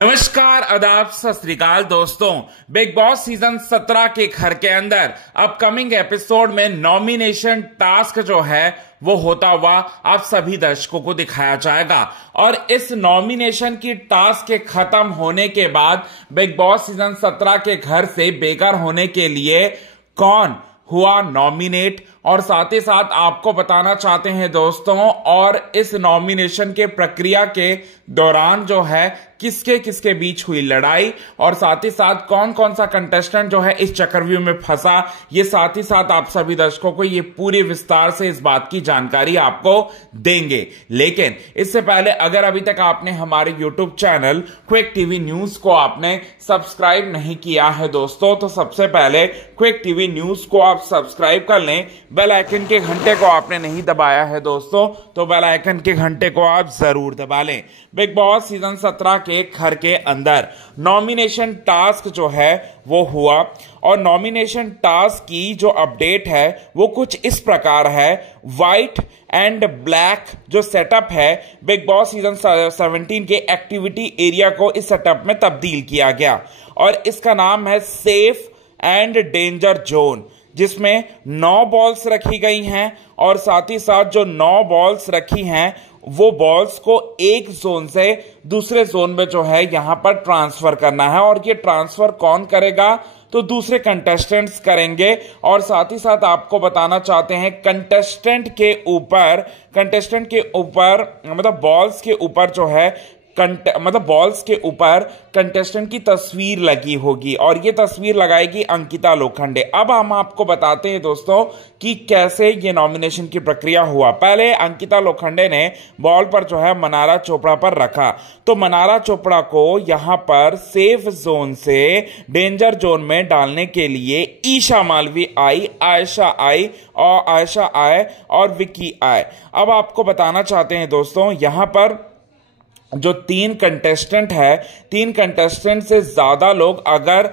नमस्कार, आदाब, सत श्री अकाल दोस्तों। बिग बॉस सीजन 17 के घर के अंदर अपकमिंग एपिसोड में नॉमिनेशन टास्क जो है वो होता हुआ आप सभी दर्शकों को दिखाया जाएगा। और इस नॉमिनेशन की टास्क के खत्म होने के बाद बिग बॉस सीजन 17 के घर से बेघर होने के लिए कौन हुआ नॉमिनेट, और साथ ही साथ आपको बताना चाहते हैं दोस्तों, और इस नॉमिनेशन के प्रक्रिया के दौरान जो है किसके किसके बीच हुई लड़ाई, और साथ ही साथ कौन कौन सा कंटेस्टेंट जो है इस चक्रव्यूह में फंसा, ये साथ ही साथ आप सभी दर्शकों को ये पूरी विस्तार से इस बात की जानकारी आपको देंगे। लेकिन इससे पहले अगर अभी तक आपने हमारे YouTube channel quick TV news को आपने सब्सक्राइब नहीं किया है दोस्तों, तो सबसे पहले क्विक टीवी न्यूज को आप सब्सक्राइब कर लें। बेल आइकन के घंटे को आपने नहीं दबाया है दोस्तों, तो बेल आइकन के घंटे को आप जरूर दबा लें। बिग बॉस सीजन 17 के घर के अंदर नॉमिनेशन टास्क जो है वो हुआ, और नॉमिनेशन टास्क की जो अपडेट है वो कुछ इस प्रकार है। व्हाइट एंड ब्लैक जो सेटअप है बिग बॉस सीजन 17 के एक्टिविटी एरिया को इस सेटअप में तब्दील किया गया, और इसका नाम है सेफ एंड डेंजर जोन, जिसमें 9 बॉल्स रखी गई हैं, और साथ ही साथ जो 9 बॉल्स रखी हैं वो बॉल्स को एक जोन से दूसरे जोन में जो है यहां पर ट्रांसफर करना है। और ये ट्रांसफर कौन करेगा, तो दूसरे कंटेस्टेंट्स करेंगे। और साथ ही साथ आपको बताना चाहते हैं कंटेस्टेंट के ऊपर मतलब बॉल्स के ऊपर जो है बॉल्स के ऊपर कंटेस्टेंट की तस्वीर लगी होगी, और ये तस्वीर लगाएगी अंकिता लोखंडे। अब हम आपको बताते हैं दोस्तों कि कैसे ये नॉमिनेशन की प्रक्रिया हुआ। पहले अंकिता लोखंडे ने बॉल पर जो है मनारा चोपड़ा पर रखा, तो मनारा चोपड़ा को यहां पर सेफ जोन से डेंजर जोन में डालने के लिए ईशा मालवी आई, आयशा आए और विक्की आए। अब आपको बताना चाहते हैं दोस्तों, यहां पर जो 3 कंटेस्टेंट है, 3 कंटेस्टेंट से ज्यादा लोग अगर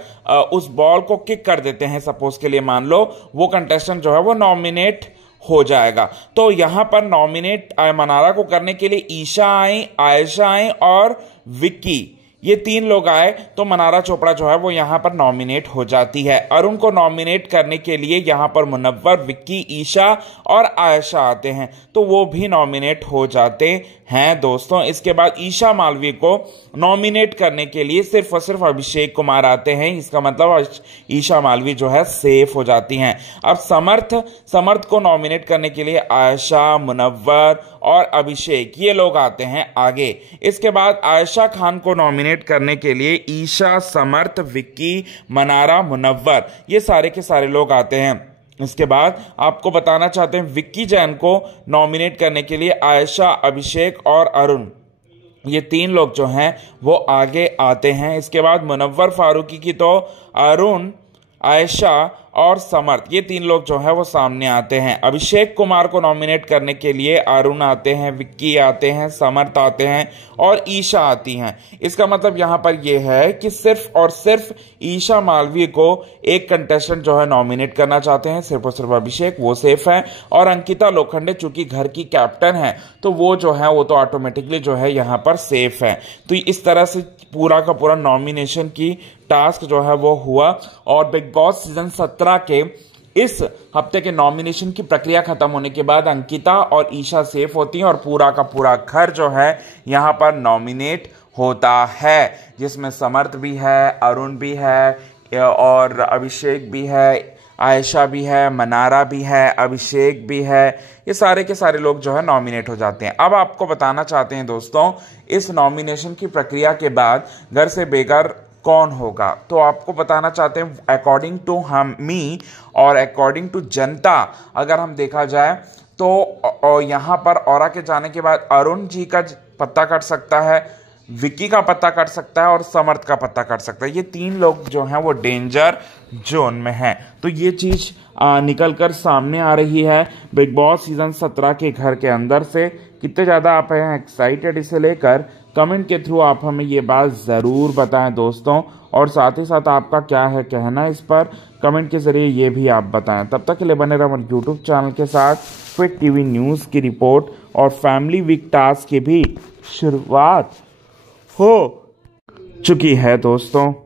उस बॉल को किक कर देते हैं, सपोज के लिए मान लो, वो कंटेस्टेंट जो है वो नॉमिनेट हो जाएगा। तो यहां पर नॉमिनेट मनारा को करने के लिए ईशा आई, आयशा आई और विक्की, ये 3 लोग आए, तो मनारा चोपड़ा जो है वो यहां पर नॉमिनेट हो जाती है। अरुण को नॉमिनेट करने के लिए यहां पर मुनव्वर, विक्की, ईशा और आयशा आते हैं, तो वो भी नॉमिनेट हो जाते हैं दोस्तों। इसके बाद ईशा मालवी को नॉमिनेट करने के लिए सिर्फ और सिर्फ अभिषेक कुमार आते हैं, इसका मतलब ईशा मालवी जो है सेफ हो जाती हैं। अब समर्थ को नॉमिनेट करने के लिए आयशा, मुनव्वर और अभिषेक, ये लोग आते हैं आगे। इसके बाद आयशा खान को नॉमिनेट करने के लिए ईशा, समर्थ, विक्की, मनारा, मुनव्वर, ये सारे के सारे लोग आते हैं। इसके बाद आपको बताना चाहते हैं विक्की जैन को नॉमिनेट करने के लिए आयशा, अभिषेक और अरुण, ये 3 लोग जो हैं वो आगे आते हैं। इसके बाद मुनव्वर फारूकी की तो अरुण, आयशा और समर्थ, ये 3 लोग जो है वो सामने आते हैं। अभिषेक कुमार को नॉमिनेट करने के लिए अरुण आते हैं, विक्की आते हैं, समर्थ आते हैं और ईशा आती हैं। इसका मतलब यहां पर यह है कि सिर्फ और सिर्फ ईशा मालवी को एक कंटेस्टेंट जो है नॉमिनेट करना चाहते हैं, सिर्फ और सिर्फ अभिषेक, वो सेफ है। और अंकिता लोखंडे चूंकि घर की कैप्टन है, तो वो जो है वो तो ऑटोमेटिकली जो है यहां पर सेफ है। तो इस तरह से पूरा का पूरा नॉमिनेशन की टास्क जो है वो हुआ, और बिग बॉस सीजन 17 के इस हफ्ते के नॉमिनेशन की प्रक्रिया खत्म होने के बाद अंकिता और ईशा सेफ होती हैं, और पूरा का पूरा घर जो है यहां पर नॉमिनेट होता है, जिसमें समर्थ भी है, अरुण भी है और अभिषेक भी है, आयशा भी है, मनारा भी है, अभिषेक भी है, ये सारे के सारे लोग जो है नॉमिनेट हो जाते हैं। अब आपको बताना चाहते हैं दोस्तों, इस नॉमिनेशन की प्रक्रिया के बाद घर से बेघर कौन होगा, तो आपको बताना चाहते हैं अकॉर्डिंग टू मी और अकॉर्डिंग टू जनता, अगर हम देखा जाए तो यहां पर ऑरा के जाने के बाद अरुण जी का पत्ता कट सकता है, विक्की का पत्ता कट सकता है और समर्थ का पत्ता कट सकता है। ये 3 लोग जो हैं वो डेंजर जोन में हैं। तो ये चीज निकलकर सामने आ रही है बिग बॉस सीजन 17 के घर के अंदर से। कितने ज्यादा आप हैं एक्साइटेड इसे लेकर, कमेंट के थ्रू आप हमें ये बात जरूर बताएं दोस्तों, और साथ ही साथ आपका क्या है कहना इस पर, कमेंट के जरिए ये भी आप बताएं। तब तक के लिए बने रहो हमारे यूट्यूब चैनल के साथ। क्विक टीवी न्यूज की रिपोर्ट और फैमिली वीक टास्क की भी शुरुआत हो चुकी है दोस्तों।